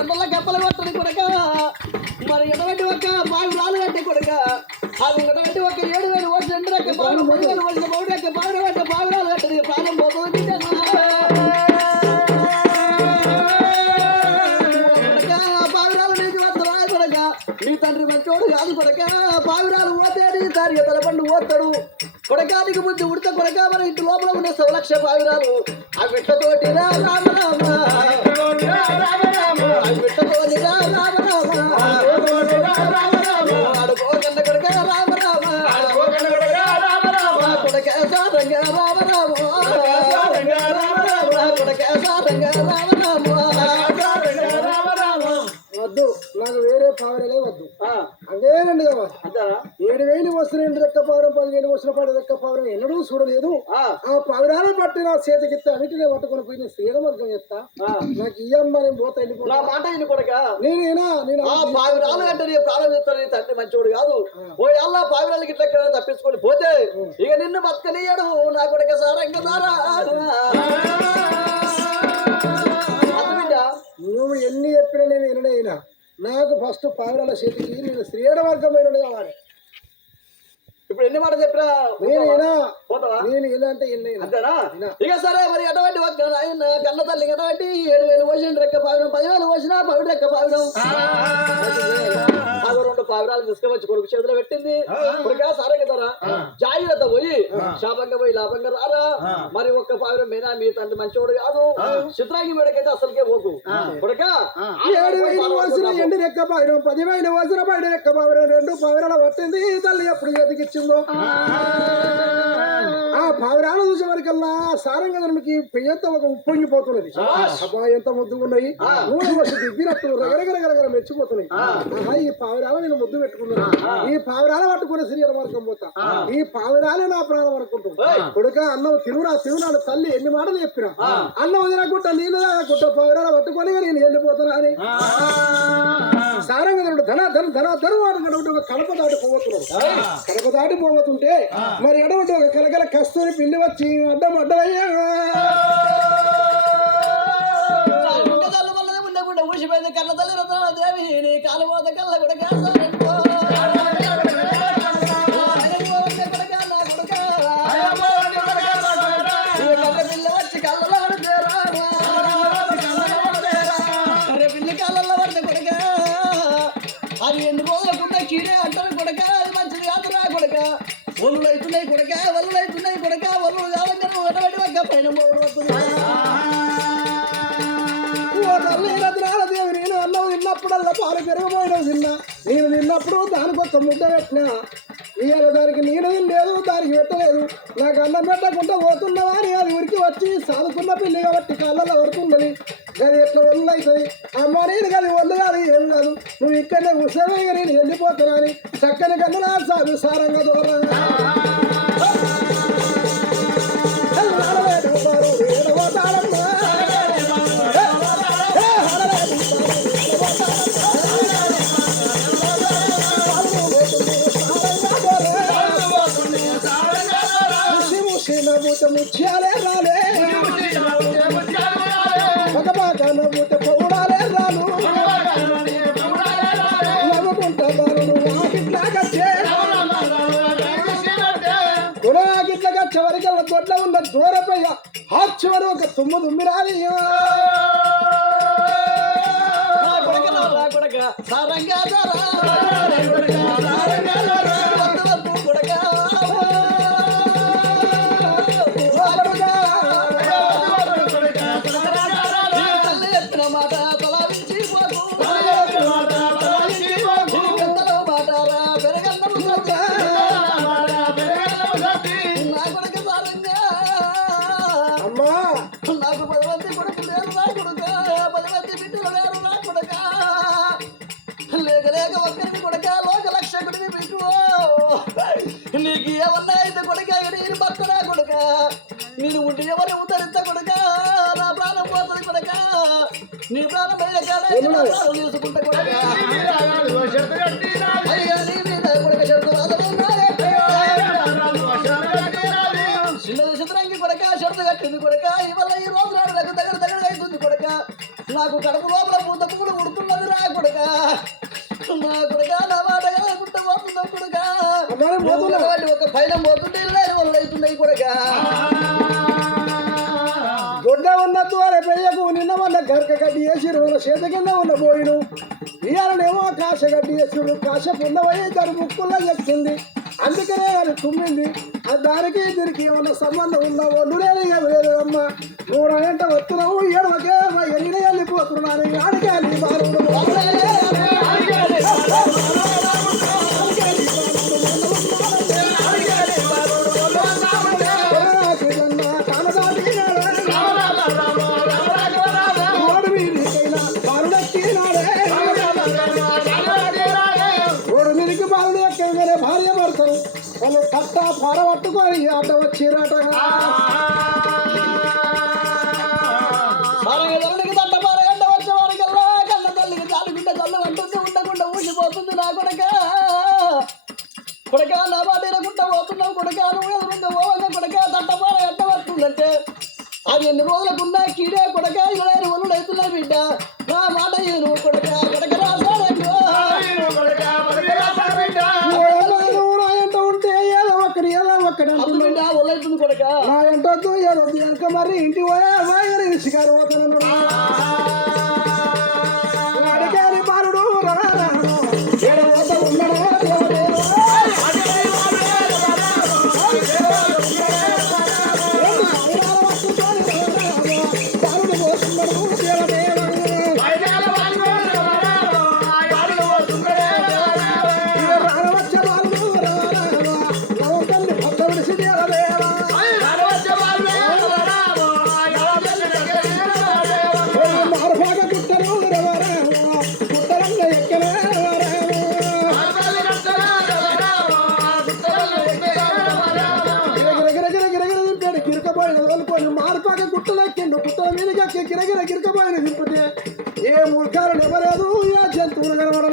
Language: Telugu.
గంటల గప్పలు కొట్టని కొడక మరి ఎటువంటి ఒక్క బావి రాలు కట్టి కొడక అది ఎటువంటి ఒక్క 7,000 ఓట్లు 2 రెక్క బావి 3,000 ఓట్లు 3 రెక్క బావి అంటే బావి రాలు కట్టని ప్రాణం పోతుంది బావిరాలు నీకు వస్తారా కొడక నీ తండ్రి మంచోడు కాదు కొడక బావిరాలు పోతే నీ తారి తలపండు పోతాడు కొడకానికి ముందు ఉడత కొడక మన ఇంటి లోపల ఉండే 1,00,000 బావిరాలు ఆ బిడ్డతోటి రామరామ ఆ బిడ్డతోటి రామరామ ఆడుకోగన్న కొడక రామరామ కొడక సారంగా రామరామ కొడక సారంగా వద్దు నాకు వేరే పావురలే వద్దు అదేనండి కదా 7,000 వస్తున్న 2 రెక్క పావురం 10,000 వస్తున్న 10 రెక్క పావురం ఎన్నడూ చూడలేదు ఆ పావురాలను పట్టి నా చేతికిస్తే అన్నిటినే పట్టుకొని పోయి నేను శ్రీరం వర్గం చెప్తా నాకు ఇయ్యమ్మ నేను పోతా వెళ్ళిపోతా మాట అయిన కొడక నేను పావురాలు అంటే నీ ప్రాణం చెప్తాను నీ తండ్రి మంచోడు కాదు ఓ అల్లా పావురాలకి ఇట్లా తప్పించుకొని పోతే ఇక నిన్ను బతకనియడు నా కొడక సారంగా సారా నువ్వు ఎన్ని చెప్పినా నేను వినడైనా నాకు ఫస్ట్ పావురాల చేతికి నేను శ్రీడ వర్గమైన కావాలి ఇప్పుడు ఎన్ని మాట చెప్పినా నేను ఇలా అంటే అంతేనా ఇక సరే మరి ఎటువంటి కన్న తల్లి ఎటువంటి 7,000 పోసిన రెక్క పావిడం 10,000 పోసినా 10 రెక్క పావిడం 2 పావిరాలు తీసుకువచ్చి కొడుకు చేతిలో పెట్టింది కొడుక సరే కదా జాగ్రత్త పోయి శాపంగా పోయి లాభంగా రారా మరి ఒక్క పావిరం మీద మీ తండ్రి మంచివాడు కాదు చిత్రాంగి మేడకైతే అసలుకే పోకు కొడుక 7,000 పోసిన 2 రెక్క పావిరం 10,000 పోసిన 10 రెక్క పావిరం 2 పావిరాలు పట్టింది తల్లి ఎప్పుడు చేతికిచ్చిందో ఆ పావురాలు చూసే వరకల్లా సారంగధర్మకి పెయ్యంత ఒక ఉప్పొంగిపోతున్నది అబ్బా ఎంత ముద్దుగున్నాయి నూనె వచ్చి దిద్దినట్టు రగరగరగరగర మెచ్చిపోతున్నాయి ఈ పావురాలు నేను ముద్దు పెట్టుకున్నాను ఈ పావురాలు పట్టుకునే శ్రీర వరకం పోతా ఈ పావురాలే నా ప్రాణం అనుకుంటుంది కొడుక అన్నం తినునాడు తల్లి ఎన్ని మాటలు చెప్పినా అన్నం తినకుంట నీళ్ళు తాగకుంట పావురాలు పట్టుకొని నేను వెళ్ళిపోతున్నా అని సారంగధరుడు ధన వాడు కడప దాటిపోతున్నాడు కడప దాటిపోతుంటే మరి ఎడవంటి ఒక కలకల కస్తూరి పిల్లి వచ్చి అడ్డమయ్యా ఉండకుండా ఊసిపోయింది కళ్ళ తల్లి రత్నాదేవి నీ కాలుపోత కళ్ళ కూడా పిల్ల వచ్చి కళ్ళలో పిల్లి కాళ్ళల్లో పడితే కొడక అది ఎన్ని రోజుల పుట్ట కీడే అంటారు కొడక అది మంచిది కాదురా కొడక ఒళ్ళు అవుతున్నాయి కొడక ఒళ్ళు కావాలి ఒక్క పైన రత్నాలదేవి నేను అన్నం తిన్నప్పుడల్లా పాలు పెరగబోయినవు తిన్నా నేను తిన్నప్పుడు దానికి ఒక ముద్ద పెట్టినా ఇవాళ దానికి నేను తినలేదు దానికి పెట్టలేదు నాకు అన్నం పెట్టకుండా పోతున్నవా అని అది ఉరికి వచ్చి సాదుకున్న పిల్లి కాబట్టి కళ్ళల్లో పడుతున్నది అది ఎట్లా ఒళ్ళు అవుతుంది అమ్మ నేను కానీ ఒళ్ళు కాదు ఏం కాదు నువ్వు ఇక్కడనే ఉత్సవే నేను వెళ్ళిపోతున్నా అని చక్కని కన్నా సాగు సారంగా దూరంగా ముత్యాలే రాలే ఒక బాగా నవ్వుతే పౌడాలే రాను నవ్వుకుంటా బారును గిట్లగా చివరికల్లా దొడ్ల ఉన్న దూరపై ఆ చివరి ఒక తుమ్మి రాలి నాకు 10 మంది కొడుకు లేరు నా కొడుక 10 మంది బిడ్డలు లేరు నా కొడుక లేక ఒక్కరికి కొడుక 1,00,000 బిడ్డు నీకు ఏమన్నా అయితే కొడుక నేను భర్త నా కొడుక నేను ఉండి ఎవరు ఉద్ధరింత కొడుక నా ప్రాణం పోతుంది కొడుక నీ ప్రాణం తీసుకుంటా కొడుక అయ్యా నీ మీద కొడుక షరతు చిన్నది చిత్రంగి కొడక షరతు కట్టింది కొడక ఇవాళ ఈ రోజు నాడు నాకు దగ్గర అవుతుంది కొడక నాకు కడుపు లోపల పూత పూలు ఉడుతున్నది రా కొడుక నా కొడుక నా మాట కలగకుంట పోతున్నావు కొడుక ఒక పైన పోతుంటే ఇల్లు వల్ల అవుతున్నాయి కొడుక దొడ్డ ఉన్న తోర పెయ్యకు నిన్న వల్ల గరక గడ్డి వేసిరు చేత కింద ఉన్న పోయిను ఇయాలనేమో కాశ గడ్డి వేసిరు కాశ పుల్లవయ్యి దాని ముక్కుల్లో చెప్తుంది అందుకనే అది తుమ్మింది దానికి దీనికి ఏమన్నా సంబంధం ఉందా ఒడ్డు లేదు అమ్మ నువ్వు రాయంట వస్తున్నావు ఏడవకే ఎన్ని వెళ్ళిపోతున్నాను ఆడికే భార్య పడతారు వాళ్ళు కట్ట పొర పట్టుకొని ఆట వచ్చిరటగా తట్ట పారగంట వచ్చే వారికల్లా కన్న తల్లికి చాలుకుంటే చల్లు అంటుంది ఉండకుండా ఊసిపోతుంది నా కొడుక కొడుక నా మాట ఎనకుంటా పోతున్నావు కొడుక నువ్వు ఎదురుంటే పోవంగా కొడుక తట్ట పారగంట వస్తుందంటే అది ఎన్ని రోజులకున్నా కీడే కొడుక ఇలా ఒళ్ళు అవుతున్నాయి బిడ్డ నా మాట నువ్వు కొడుక కొడుక రాసాడు ఒళ్ళైతుంది కొడుక నా ఎంటొద్దు ఏదొద్దు వెనక మరి ఇంటి పోయా గారు అడిగాని బాలుడు ఏడవత ఉన్నాడు బాలుడు పోతున్నాడు మార్పాక గుట్టలెక్కిండు గుట్టల మీదకి గిరగిర గిరకపోయిన దింపితే ఏ మూర్ఖాలు ఎవలేదు ఏ జంతువులు కనబడ